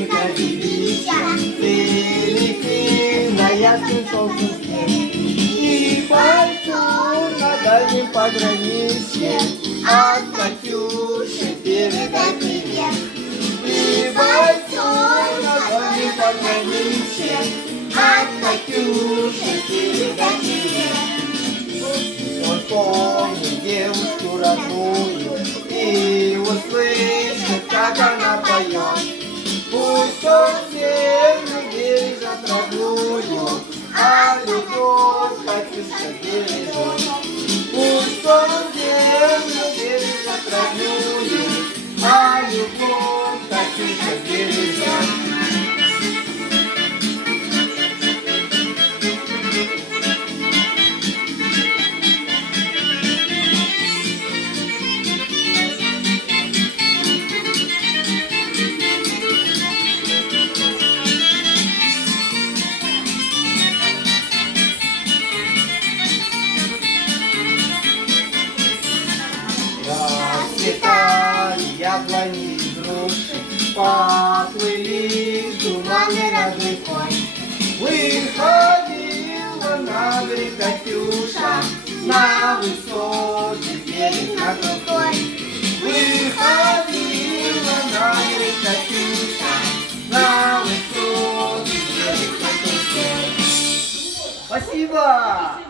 Калинка девичья, ты лети на ясный солнцем свет. И пойду на дальнем пограничье, от Катюши передай привет. И пойду на дальнем пограничье, от Катюши передай привет. Он помнит девушку родную и услышит, как она поет. Пусть он землю бережет родную, а любовь Катюшка бережет. Пусть он землю бережет родную, а любовь Катюшка бережет. Расцветали яблони и груши, поплыли туманы над рекой. Выходила на берег Катюша, на высокий берег над рекой. Выходила на берег Катюша, на высокий берег над рекой. Спасибо!